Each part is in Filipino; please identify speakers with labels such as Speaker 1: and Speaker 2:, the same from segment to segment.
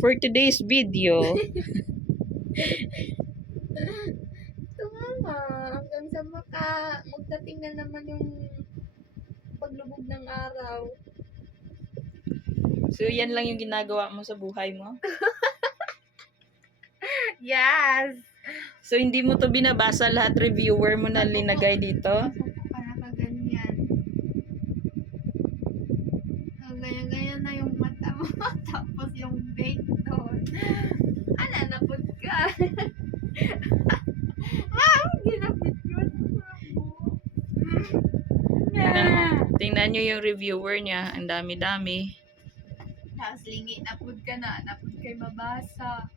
Speaker 1: for today's video.
Speaker 2: Tumama. Hanggang sa maka, magdating na naman yung paglubog ng araw.
Speaker 1: So, yan lang yung ginagawa mo sa buhay mo.
Speaker 2: Yes!
Speaker 1: So, hindi mo to binabasa lahat reviewer mo na linagay dito.
Speaker 2: Ako pa nakaganyan. Oh, Ganyan-ganyan na yung mata mo. Tapos yung bait doon. Ala, napot ka. Ma'am, ginapit yun.
Speaker 1: Tingnan, tingnan nyo yung reviewer niya. Ang dami-dami.
Speaker 2: Tapos lingi, napod ka na. Napod kay mabasa.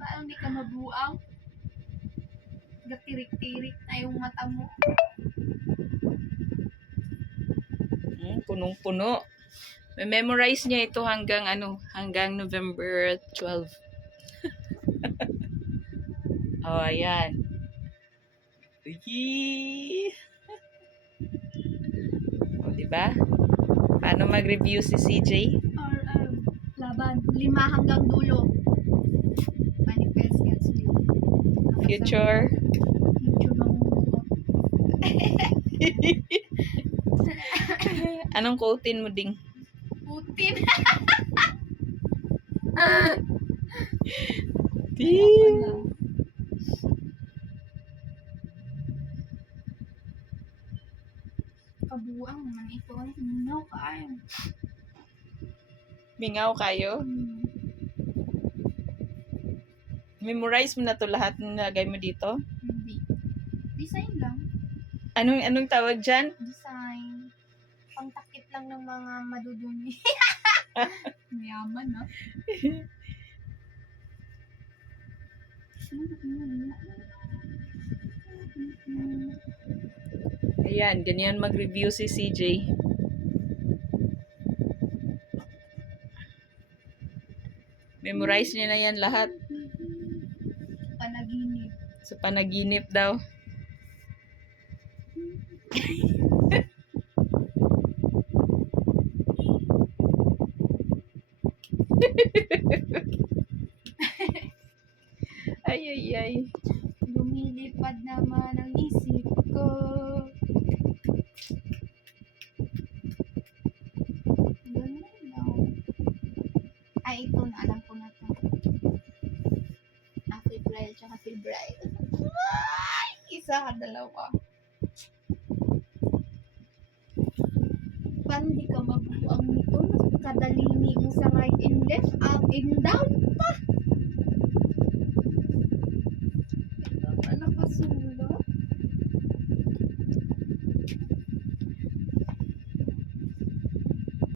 Speaker 2: Parang di ka mabuang. Gatirik-tirik na yung mata mo.
Speaker 1: Hmm, punong-puno. May memorize niya ito hanggang ano, hanggang November 12. oh, ayan. Uy! Ba? Paano mag-review si CJ?
Speaker 2: Or, um, laban. Lima hanggang dulo. Manifest gets me.
Speaker 1: Future?
Speaker 2: Future ng
Speaker 1: Anong quotein mo ding?
Speaker 2: Putin. Kabuang naman ito. Ay, no, kaayo.
Speaker 1: Mingaw kayo?
Speaker 2: Hmm.
Speaker 1: Memorize mo na to lahat ng nilagay mo dito?
Speaker 2: Hindi. Design lang.
Speaker 1: Anong anong tawag dyan?
Speaker 2: Design. Pangtakip lang ng mga madudumi. Mayaman, no?
Speaker 1: Ayan, ganyan mag-review si CJ. Memorize niya na yan lahat.
Speaker 2: Panaginip.
Speaker 1: Sa panaginip daw. ay, ay, ay.
Speaker 2: Lumilipad naman ang ito na. Alam ko na to. Na Febrile tsaka Febrile. Ay! Isa ka dalawa. Paano di ka mabuang nito? Kadalini mo sa right and left, up and down